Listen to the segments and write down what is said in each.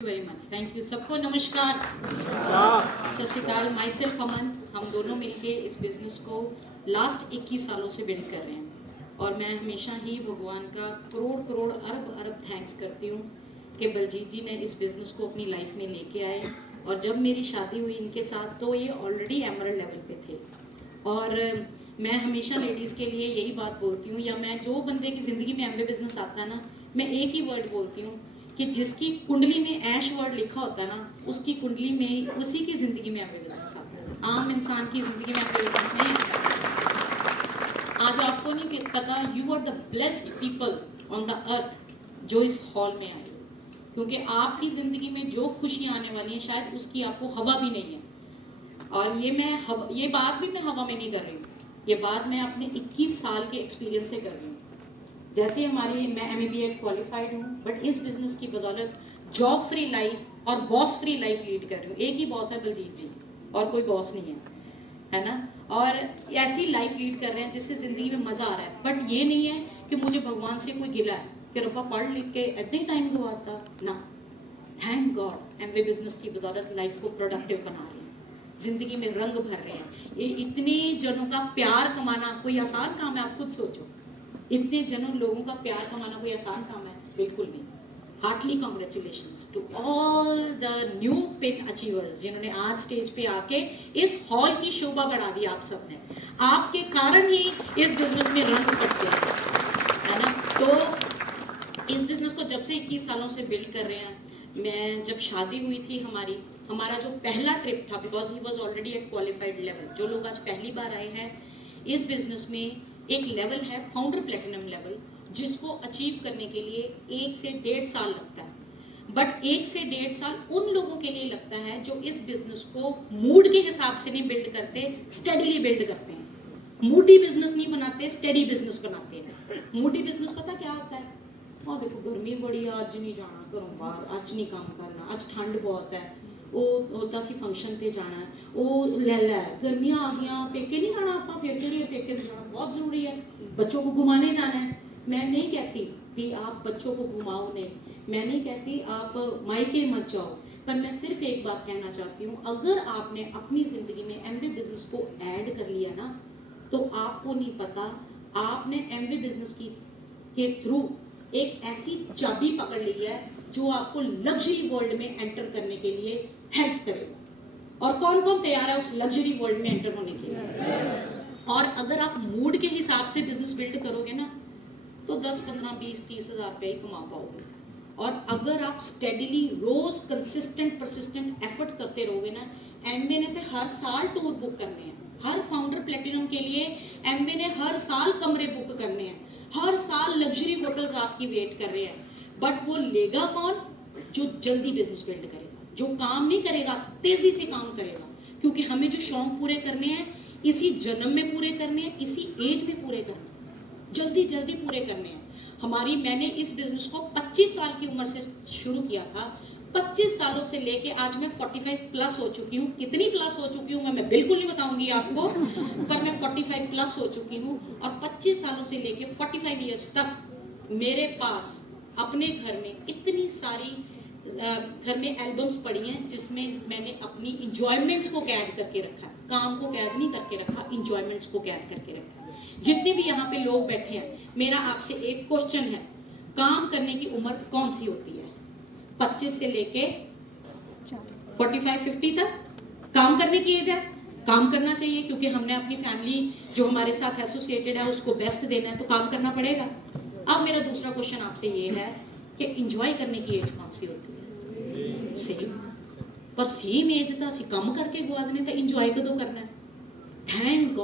Very much, thank you सबको। नमस्कार, सत श्रीकाल। माई सेल्फ अमन, हम दोनों मिलके इस बिज़नेस को लास्ट 21 सालों से बिल्ड कर रहे हैं और मैं हमेशा ही भगवान का करोड़ करोड़ अरब अरब थैंक्स करती हूँ कि बलजीत जी ने इस बिज़नेस को अपनी लाइफ में लेके आए। और जब मेरी शादी हुई इनके साथ तो ये ऑलरेडी एमरल्ड लेवल पे थे। और मैं हमेशा लेडीज़ के लिए यही बात बोलती हूँ, या मैं जो बंदे की ज़िंदगी में एमवे बिज़नेस आता है ना, मैं एक ही वर्ड बोलती हूँ कि जिसकी कुंडली में ऐश वर्ड लिखा होता है ना, उसकी कुंडली में उसी की ज़िंदगी में एमवे बिज़नेस आता है। आम इंसान की ज़िंदगी में एमवे बिज़नेस नहीं आता। आज आपको नहीं पता, you are the blessed people on the earth जो इस हॉल में आए, क्योंकि आपकी ज़िंदगी में जो खुशियाँ आने वाली हैं शायद उसकी आपको हवा भी नहीं है। और ये बात भी मैं हवा में नहीं कर रही हूँ, ये बात मैं अपने 21 साल के एक्सपीरियंस से कर रही हूँ। जैसे मैं MBA क्वालिफाइड हूँ, बट इस बिज़नेस की बदौलत जॉब फ्री लाइफ और बॉस फ्री लाइफ लीड कर रही हूँ। एक ही बॉस है बलजीत जी, और कोई बॉस नहीं है ना। और ऐसी लाइफ लीड कर रहे हैं जिससे ज़िंदगी में मज़ा आ रहा है। बट ये नहीं है कि मुझे भगवान से कोई गिला है कि रब्बा पढ़ लिख के इतने टाइम गवाता ना। थैंक गॉड एमवे बिज़नेस की बदौलत लाइफ को प्रोडक्टिव बना रहे हैं, ज़िंदगी में रंग भर रहे हैं। ये इतने जनों का प्यार कमाना कोई आसान काम है? आप खुद सोचो, इतने जनों लोगों का प्यार कमाना कोई आसान काम है? बिल्कुल नहीं। Heartily congratulations to all the new pin achievers जिन्होंने आज स्टेज पे आके इस हॉल की शोभा बढ़ा दी। आप सब ने, आपके कारण ही इस बिजनेस में रंग पट गया है ना। तो इस बिजनेस को जब से 21 सालों से बिल्ड कर रहे हैं। मैं जब शादी हुई थी हमारा जो पहला ट्रिप था, because he was already at qualified level. जो लोग आज पहली बार आए हैं इस बिजनेस में, एक लेवल है फाउंडर प्लेटिनम लेवल, जिसको अचीव करने के लिए 1 से 1.5 साल लगता है। बट 1 से 1.5 साल उन लोगों के लिए लगता है जो इस बिजनेस को मूड के हिसाब से नहीं बिल्ड करते, स्टडीली बिल्ड करते हैं। मूडी बिजनेस नहीं बनाते, स्टडी बिजनेस बनाते हैं। मूडी बिजनेस पता क्या होता है? और देखो गर्मी बड़ी है, आज नहीं जाना घरों बाहर, आज नहीं काम करना, आज ठंड बहुत है, वो सी फंक्शन पे जाना है, वो लै गर्मियाँ आ गई, पेके नहीं जाना, आप फिर के लिए पेके जाना बहुत ज़रूरी है, बच्चों को घुमाने जाना है। मैं नहीं कहती कि आप बच्चों को घुमाओ नहीं, मैं नहीं कहती आप मायके मत जाओ, पर मैं सिर्फ एक बात कहना चाहती हूँ, अगर आपने अपनी ज़िंदगी में एमवे बिजनेस को ऐड कर लिया ना, तो आपको नहीं पता आपने एमवे बिजनेस के थ्रू एक ऐसी चाबी पकड़ ली है जो आपको लग्जरी वर्ल्ड में एंटर करने के लिए हेल्प करेगा। और कौन कौन तैयार है उस लग्जरी वर्ल्ड में एंटर होने के लिए? और अगर आप मूड के हिसाब से बिजनेस बिल्ड करोगे ना, तो 10, 15, 20, 30 हज़ार रुपये ही कमा पाओगे। और अगर आप स्टेडीली रोज कंसिस्टेंट परसिस्टेंट एफर्ट करते रहोगे ना, एमवे ने तो हर साल टूर बुक करने हैं। हर फाउंडर प्लेटिनम के लिए एमवे ने हर साल कमरे बुक करने हैं, हर साल लग्जरी होटल्स आपकी वेट कर रहे हैं। बट वो लेगा कौन? जो जल्दी बिजनेस बिल्ड करेगा, जो काम नहीं करेगा, तेजी से काम करेगा। क्योंकि हमें जो शौक पूरे करने हैं इसी जन्म में पूरे करने हैं, इसी एज में पूरे करने हैं, जल्दी जल्दी पूरे करने हैं। मैंने इस बिजनेस को 25 साल की उम्र से शुरू किया था। 25 सालों से लेके आज मैं 45 प्लस हो चुकी हूँ। कितनी प्लस हो चुकी हूँ मैं बिल्कुल नहीं बताऊंगी आपको, पर मैं 45 प्लस हो चुकी हूँ। और 25 सालों से लेके 45 ईयर्स तक मेरे पास अपने घर में इतनी सारी घर में एल्बम्स पड़ी हैं जिसमें मैंने अपनी इंजॉयमेंट्स को कैद करके रखा है। काम को कैद नहीं करके रखा, इंजॉयमेंट्स को कैद करके रखा। जितने भी यहाँ पे लोग बैठे हैं, मेरा आपसे एक क्वेश्चन है, काम करने की उम्र कौन सी होती है? 25 से लेके 45-50 तक काम करने की एज है। काम करना चाहिए क्योंकि हमने अपनी फैमिली जो हमारे साथ एसोसिएटेड है उसको बेस्ट देना है, तो काम करना पड़ेगा। अब मेरा दूसरा क्वेश्चन आपसे ये है कि इंजॉय करने की एज कौन सी होती है? सेम, पर सेम एज तो असं काम करके गवा देने, तो इंजॉय कदों करना है? थैंक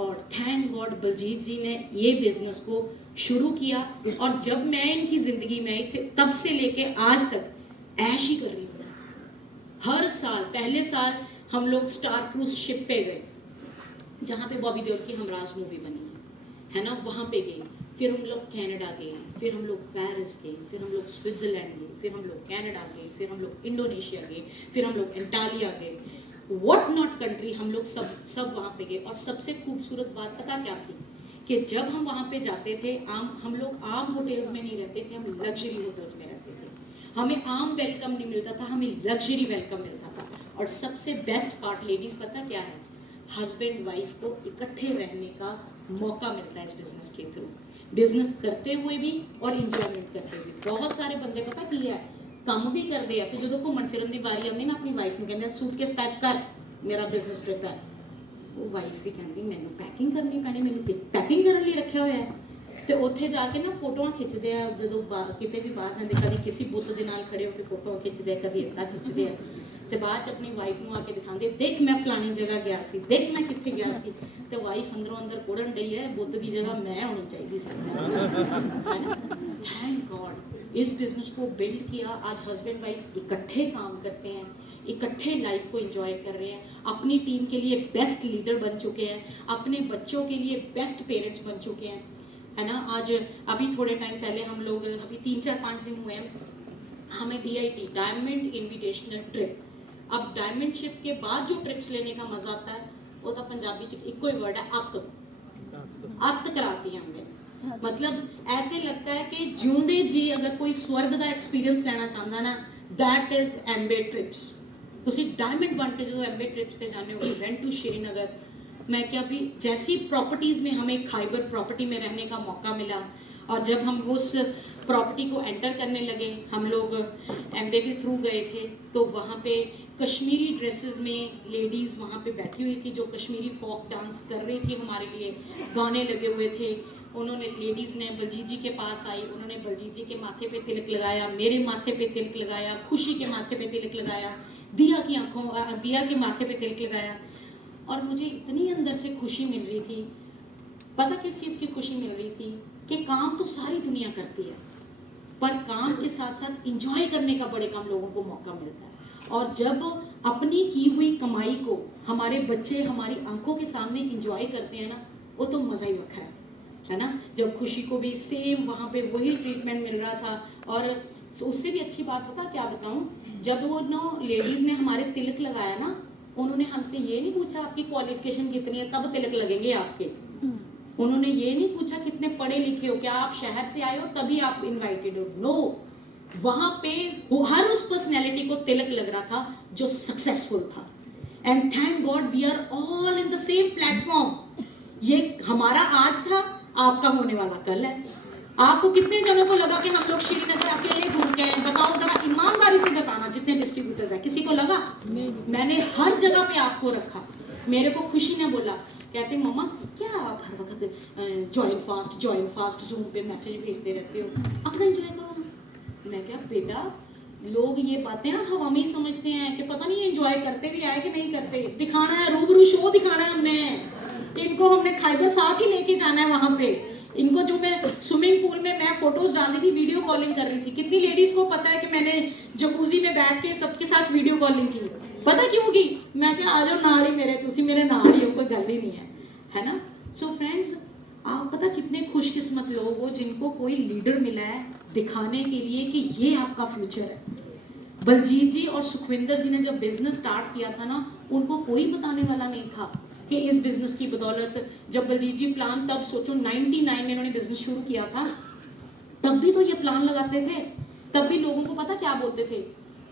गॉड बलजीत जी ने ये बिजनेस को शुरू किया। और जब मैं इनकी ज़िंदगी में आई तब से लेके आज तक ऐश ही कर रही हूँ। हर साल, पहले साल हम लोग स्टार क्रूज शिप पे गए, जहाँ पे बॉबी देओल की हमराज मूवी बनी है ना, वहाँ पे गए। फिर हम लोग कनाडा गए, फिर हम लोग पेरिस गए, फिर हम लोग स्विट्ज़रलैंड गए, फिर हम लोग कनाडा गए, फिर हम लोग इंडोनेशिया गए, फिर हम लोग एंटालिया गए, व्हाट नॉट कंट्री हम लोग सब वहाँ पे गए। और सबसे खूबसूरत बात पता क्या थी कि जब हम वहाँ पे जाते थे, हम लोग आम होटल्स में नहीं रहते थे, हम लग्जरी होटल्स में रहते थे। हमें आम वेलकम नहीं मिलता था, हमें लग्जरी वेलकम मिलता था। और सबसे बेस्ट पार्ट लेडीज़ पता क्या है, हस्बैंड वाइफ को इकट्ठे रहने का मौका मिलता है इस बिजनेस के थ्रू, बिजनेस करते हुए भी और इंजॉयमेंट करते हुए। बहुत सारे बंदे पता की है ਕੰਮ भी करते हैं कि जो घूमन फिरन की बारी आती ना अपनी वाइफ में कहते सूटकेस पैक कर मेरा बिजनेस ट्रिप है, वो वाइफ भी कहती मैंने पैकिंग करनी पैनी, मैंने पैकिंग करने लिए रखा हुआ है। तो उत्थे जाके ना फोटोआं खिंचते हैं जो कितने भी बाहर जाते, कभी किसी बुत के नाल खड़े होकर फोटो खिंचते हैं, कभी इतना खिंचते हैं, तो बाद अपनी वाइफ को आके दिखाते देख मैं फलानी जगह गया सी, देख मैं कितने गया सी। तो वाइफ अंदरों अंदर कुड़न रही है बुत की जगह मैं होनी चाहिए सी, है ना। थैंक गॉड इस बिजनेस को बिल्ड किया, आज हस्बैंड वाइफ इकट्ठे काम करते हैं, इकट्ठे लाइफ को एंजॉय कर रहे हैं, अपनी टीम के लिए बेस्ट लीडर बन चुके हैं, अपने बच्चों के लिए बेस्ट पेरेंट्स बन चुके हैं, है ना। आज अभी थोड़े टाइम पहले हम लोग अभी 3-4-5 दिन हुए हैं, हमें DIT डायमंड इन्विटेशनल ट्रिप, अब डायमंडशिप के बाद जो ट्रिप्स लेने का मजा आता है वो तो पंजाबी च इको ही वर्ड है अत कराती है हमें। मतलब ऐसे लगता है कि जिਉਂਦੇ जी अगर कोई स्वर्ग का एक्सपीरियंस लेना चाहता ना दैट इज एम्बे ट्रिप्स। तुसी डायमंड बन के जो एम्बे ट्रिप्स से जाने हो, वेंट टू श्रीनगर, मैं क्या भी जैसी प्रॉपर्टीज़ में हमें खाइबर प्रॉपर्टी में रहने का मौका मिला, और जब हम उस प्रॉपर्टी को एंटर करने लगे, हम लोग एम्बे के थ्रू गए थे, तो वहाँ पे कश्मीरी ड्रेसेस में लेडीज़ वहाँ पे बैठी हुई थी जो कश्मीरी फोक डांस कर रही थी, हमारे लिए गाने लगे हुए थे। उन्होंने लेडीज़ ने बलजीत जी के पास आई, उन्होंने बलजीत जी के माथे पे तिलक लगाया, मेरे माथे पे तिलक लगाया, खुशी के माथे पे तिलक लगाया, दिया की आंखों दिया के माथे पे तिलक लगाया, और मुझे इतनी अंदर से खुशी मिल रही थी। पता किस चीज़ की खुशी मिल रही थी कि काम तो सारी दुनिया करती है, पर काम के साथ साथ इंजॉय करने का बड़े कम लोगों को मौका मिलता है। और जब अपनी की हुई कमाई को हमारे बच्चे हमारी आंखों के सामने इंजॉय करते हैं ना, वो तो मज़ा ही वखरा है ना। जब खुशी को भी सेम वहाँ पे वही ट्रीटमेंट मिल रहा था, और उससे भी अच्छी बात पता क्या बताऊँ, जब वो ना लेडीज़ ने हमारे तिलक लगाया ना, उन्होंने हमसे ये नहीं पूछा आपकी क्वालिफिकेशन कितनी है तब तिलक लगेंगे आपके, उन्होंने ये नहीं पूछा कितने पढ़े लिखे हो, क्या आप शहर से आए हो तभी आप इनवाइटेड हो, नो। वहां पे हर उस पर्सनैलिटी को तिलक लग रहा था जो सक्सेसफुल था। And thank God we are all in the same platform. ये हमारा आज था, आपका होने वाला कल है। आपको कितने जनों को लगा कि हम लोग श्रीनगर अकेले घूम के हैं? बताओ जरा, ईमानदारी से बताना, जितने डिस्ट्रीब्यूटर्स हैं किसी को लगा? मैंने हर जगह पे आपको रखा। मेरे को खुशी ने बोला, कहते मम्मा क्या आप हर वक्त ज्वाइन फास्ट जूम पे मैसेज भेजते रहते हो, अपना एंजॉय करो। मैं क्या बेटा, लोग ये बातें ना हवा में ही समझते हैं कि पता नहीं एंजॉय करते भी आए कि नहीं करते। दिखाना है, रूबरू शो दिखाना है हमने, इनको हमने खाइबर साथ ही लेके जाना है वहाँ पे। इनको जो मैं स्विमिंग पूल में मैं फोटोज डाल रही थी, वीडियो कॉलिंग कर रही थी, कितनी लेडीज को पता है कि मैंने जकूजी में बैठ के सबके साथ वीडियो कॉलिंग की? पता क्यों की? मैं क्या आ जाओ नाल ही मेरे, तुसी मेरे नाल ही हो, कोई गल ही नहीं है ना। सो फ्रेंड्स, आप पता कितने खुशकिस्मत लोग हो जिनको कोई लीडर मिला है दिखाने के लिए कि ये आपका फ्यूचर है। बलजीत जी और सुखविंदर जी ने जब बिजनेस स्टार्ट किया था ना, उनको कोई बताने वाला नहीं था कि इस बिजनेस की बदौलत, जब बलजीत जी प्लान, तब सोचो 99 में इन्होंने बिजनेस शुरू किया था, तब भी तो ये प्लान लगाते थे, तब भी लोगों को पता क्या बोलते थे,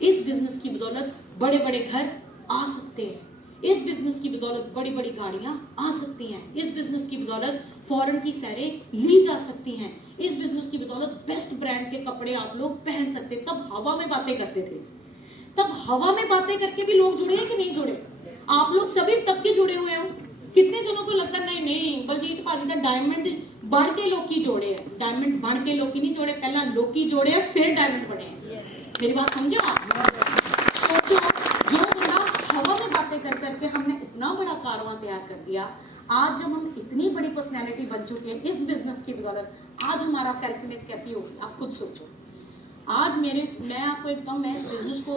इस बिजनेस की बदौलत बड़े बड़े घर आ सकते हैं, इस बिजनेस की बदौलत बड़ी बड़ी गाड़ियां आ सकती हैं, इस बिजनेस की बदौलत फॉरेन की सैरें ली जा सकती हैं, इस बिजनेस की बदौलत बेस्ट ब्रांड के कपड़े आप लोग पहन सकते। तब हवा में बातें करते थे। तब हवा में बातें करके भी लोग जुड़े हैं कि नहीं जुड़े? आप लोग सभी तब के जुड़े हुए हो। कितने जनों को लगता नहीं नहीं बलजीत भाजी का डायमंड बढ़ के लोग जोड़े हैं? डायमंड बन के लोग नहीं जोड़े, पहला लोग जोड़े हैं फिर डायमंड बने हैं। मेरी बात समझे आप? सोचो, जो बंदा हवा में बातें कर करके हमने इतना बड़ा कारवां तैयार कर दिया, आज जब हम इतनी बड़ी पर्सनैलिटी बन चुके हैं इस बिजनेस की बदौलत, आज हमारा सेल्फ इमेज कैसी होगी आप खुद सोचो। आज मैं आपको एकदम, मैं इस बिजनेस को,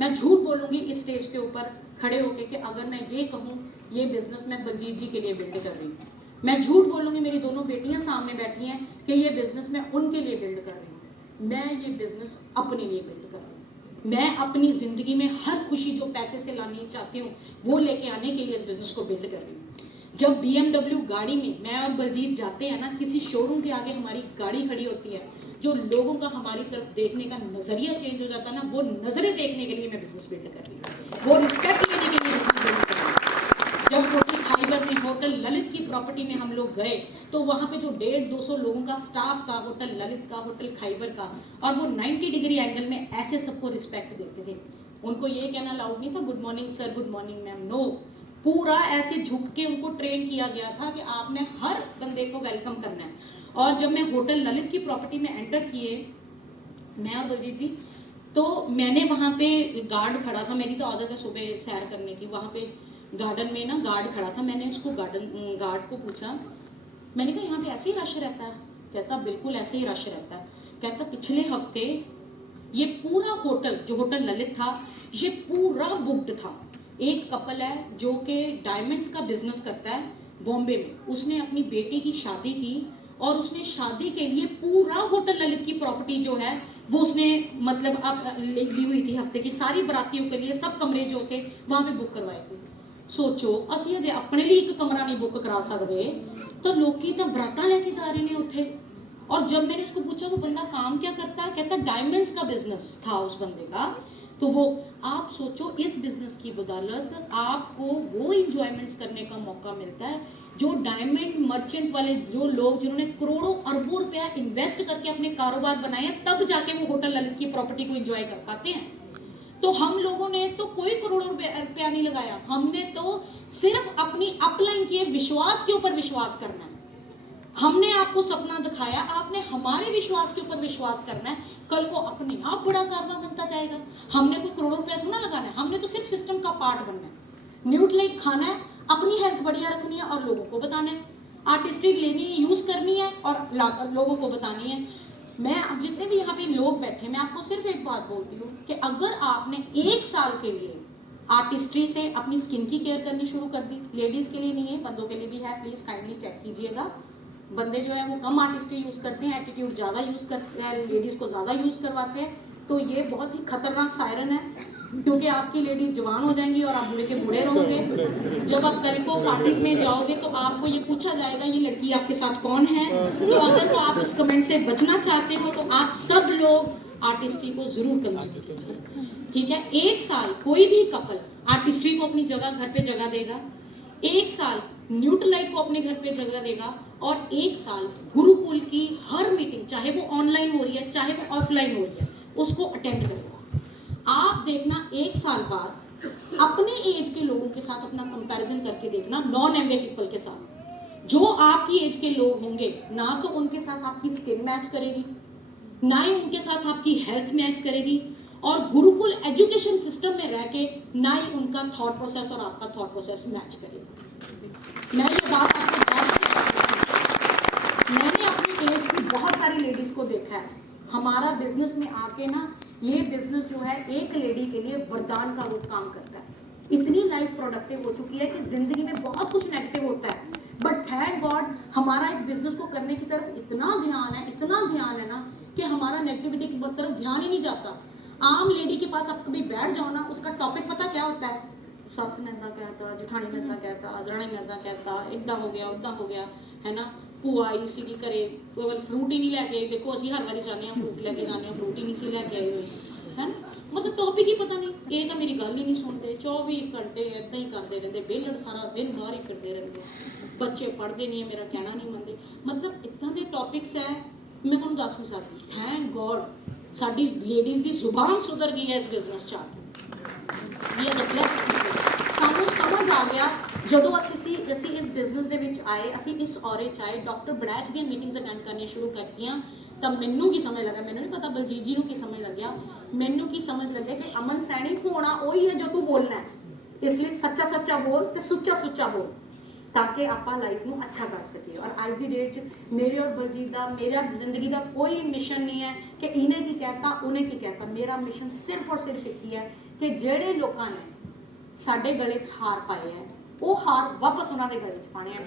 मैं झूठ बोलूँगी इस स्टेज के ऊपर खड़े होके कि अगर मैं ये कहूँ ये बिजनेस मैं बलजीत जी के लिए बिल्ड कर रही हूँ, मैं झूठ बोलूँगी, मेरी दोनों बेटियाँ सामने बैठी हैं कि ये बिजनेस मैं उनके लिए बिल्ड कर रही हूँ। मैं ये बिजनेस अपने लिए बिल्ड कर रही हूँ। मैं अपनी ज़िंदगी में हर खुशी जो पैसे से लानी चाहती हूँ वो लेके आने के लिए इस बिजनेस को बिल्ड कर रही हूँ। जब BMW गाड़ी में मैं और बलजीत जाते हैं ना, किसी शोरूम के आगे हमारी गाड़ी खड़ी होती है, जो लोगों का हमारी तरफ देखने का नज़रिया चेंज हो जाता है ना, वो नज़रें देखने के लिए मैं बिजनेस बिल्ड कर रही हूँ, वो रिस्पेक्ट लेने के लिए बिजनेस बिल्ड कर रही हूँ। जब होटल खाइबर में, होटल ललित की प्रॉपर्टी में हम लोग गए तो वहाँ पे जो 150-200 लोगों का स्टाफ था होटल ललित का, होटल खाइबर का, और वो 90 डिग्री एंगल में ऐसे सबको रिस्पेक्ट देते थे। उनको ये कहना लाउड नहीं था good morning sir, good morning ma'am, no, पूरा ऐसे झुक के उनको ट्रेन किया गया था कि आपने हर बंदे को वेलकम करना है। और जब मैं होटल ललित की प्रॉपर्टी में एंटर किए, मैं और बलजीत जी, तो मैंने वहाँ पे गार्ड खड़ा था, मेरी तो आदत है सुबह सैर करने की, वहाँ पे गार्डन में ना गार्ड खड़ा था, मैंने उसको गार्ड को पूछा, मैंने कहा यहाँ पे ऐसे ही रश रहता है? कहता बिल्कुल ऐसे ही रश रहता है। कहता पिछले हफ्ते ये पूरा होटल, जो होटल ललित था, ये पूरा बुक्ड था। एक कपल है जो कि डायमंड्स का बिजनेस करता है बॉम्बे में, उसने अपनी बेटी की शादी की और उसने शादी के लिए पूरा होटल ललित की प्रॉपर्टी जो है वो उसने मतलब अब ली हुई थी, हफ्ते की सारी बरातियों के लिए सब कमरे जो थे वहाँ पे बुक करवाए थे। सोचो असी अजे अपने लिए एक कमरा नहीं बुक करा सकते तो लोग तो बराता लेके जा रहे हैं उत्थे। और जब मैंने उसको पूछा वो बंदा काम क्या करता है, कहता डायमंड्स का बिजनेस था उस बंदे का। तो वो आप सोचो इस बिजनेस की बदौलत आपको वो इंजॉयमेंट्स करने का मौका मिलता है जो डायमंड मर्चेंट वाले जो लोग जिन्होंने करोड़ों अरबों रुपया इन्वेस्ट करके अपने कारोबार बनाए तब जाके वो होटल ललित की प्रॉपर्टी को एंजॉय कर पाते हैं। तो हम लोगों ने तो कोई करोड़ों रुपया नहीं लगाया, हमने तो सिर्फ अपनी अपलाइन के विश्वास के ऊपर विश्वास करना है। हमने आपको सपना दिखाया, आपने हमारे विश्वास के ऊपर विश्वास करना है, कल को अपने आप बड़ा कारोबार बनता जाएगा। हमने कोई करोड़ों रुपया थोड़ा लगाना है, हमने तो सिर्फ सिस्टम का पार्ट बनना है, न्यूट्रलाइट खाना है, अपनी हेल्थ बढ़िया रखनी है और लोगों को बताना है, आर्टिस्टिक लेनी है, यूज करनी है और लोगों को बतानी है। मैं जितने भी यहाँ पे लोग बैठे, मैं आपको सिर्फ एक बात बोलती हूँ कि अगर आपने 1 साल के लिए आर्टिस्ट्री से अपनी स्किन की केयर करनी शुरू कर दी, लेडीज के लिए नहीं है, बंदों के लिए भी है, प्लीज काइंडली चेक कीजिएगा। बंदे जो है वो कम आर्टिस्ट्री यूज करते हैं, एटीट्यूड ज़्यादा यूज करते हैं, लेडीज को ज़्यादा यूज करवाते हैं। तो ये बहुत ही खतरनाक सायरन है, क्योंकि आपकी लेडीज जवान हो जाएंगी और आप बूढ़े के बूढ़े रहोगे। जब आप कल को पार्टीज में जाओगे तो आपको ये पूछा जाएगा ये लड़की आपके साथ कौन है। तो अगर तो आप उस कमेंट से बचना चाहते हो तो आप सब लोग आर्टिस्ट्री को जरूर कंज्यूम कीजिए, ठीक है। 1 साल कोई भी कपल आर्टिस्ट्री को अपनी जगह घर पे जगह देगा, 1 साल न्यूट्रलाइट को अपने घर पे जगह देगा और 1 साल गुरुकुल की हर मीटिंग, चाहे वो ऑनलाइन हो रही है चाहे वो ऑफलाइन हो रही है, उसको अटेंड करेगा। आप देखना 1 साल बाद अपने एज के लोगों के साथ अपना कंपैरिजन करके देखना, नॉन एमवे पीपल के साथ। जो आपकी एज के लोग होंगे ना तो उनके साथ आपकी स्किन मैच करेगी, ना ही उनके साथ आपकी हेल्थ मैच करेगी, और गुरुकुल एजुकेशन सिस्टम में रह के ना ही उनका थॉट प्रोसेस और आपका थॉट प्रोसेस मैच करेगा। मैं ये बात आपको मैंने अपनी एज की बहुत सारी लेडीज को देखा है। हमारा बिजनेस में आके ना ये बिजनेस जो है एक लेडी के लिए वरदान का रूप काम करता है। इतनी लाइफ प्रोडक्टिव हो चुकी है कि जिंदगी में बहुत कुछ नेगेटिव होता है, बट थैंक गॉड हमारा इस बिजनेस को करने की तरफ इतना ध्यान है ना कि हमारा नेगेटिविटी की तरफ ध्यान ही नहीं जाता। आम लेडी के पास आप कभी बैठ जाओ ना, उसका टॉपिक पता क्या होता है, सस ने इदा कहता, जठानी ने इदा कहता, दरानी ने इदा कहता, इदा हो गया उदा हो गया, है ना। भूआ आई सी घरे फ्रूट ही नहीं लैके, देखो असी हर बारी जाने फ्रूट लैके जाने, फ्रूट ही नहीं से लैके आए हुए, है ना। मतलब टॉपिक ही पता नहीं, ये तो मेरी गल ही नहीं सुनते, 24 घंटे इदा ही करते रहते, बेलड़ सारा दिन बाहर ही फिरते रहते, बच्चे पढ़ते नहीं है, मेरा कहना नहीं मनते। मतलब इतना के टॉपिक्स है, मैं तुहानूं दस नहीं सकती। थैंक गॉड साडी लेडीज़ की जुबान सुधर गई है इस बिजनेस च आके। We are the blessed. सानू समझ आ गया ਜਦੋਂ ਅਸੀਂ ਇਸ ਬਿਜ਼ਨਸ ਦੇ ਵਿੱਚ ਆਏ, ਅਸੀਂ ਇਸ ਔਰੇ 'ਚ ਆਏ, ਡਾਕਟਰ ਬੜੈਚ ਦੀਆਂ ਮੀਟਿੰਗਸ ਅਟੈਂਡ ਕਰਨੀਆਂ ਸ਼ੁਰੂ ਕਰਤੀਆਂ, ਤਾਂ ਮੈਨੂੰ ਕੀ ਸਮਝ ਲੱਗਾ, ਮੈਨੂੰ ਨਹੀਂ ਪਤਾ ਬਲਜੀਤ ਜੀ ਨੂੰ ਕੀ ਸਮਝ ਲੱਗਿਆ, ਮੈਨੂੰ ਕੀ ਸਮਝ ਲੱਗਿਆ ਕਿ ਅਮਨ ਸੈਣੀ ਹੋਣਾ ਉਹੀ ਹੈ ਜੋ ਤੂੰ ਬੋਲਣਾ ਹੈ, ਇਸ ਲਈ ਸੱਚਾ ਸੱਚਾ ਬੋਲ ਤੇ ਸੁੱਚਾ ਸੁੱਚਾ ਬੋਲ, ताकि आप लाइफ में अच्छा कर सके। और आज की डेट मेरे और बलजीत का, मेरा जिंदगी का कोई मिशन नहीं है कि इन्हें की कहता उन्हें की कहता। मेरा मिशन सिर्फ और सिर्फ एक ही है कि जेड़े लोगों ने साडे गले च हार पाए हैं वो हार वापस उन्होंने गले च पाने हैं।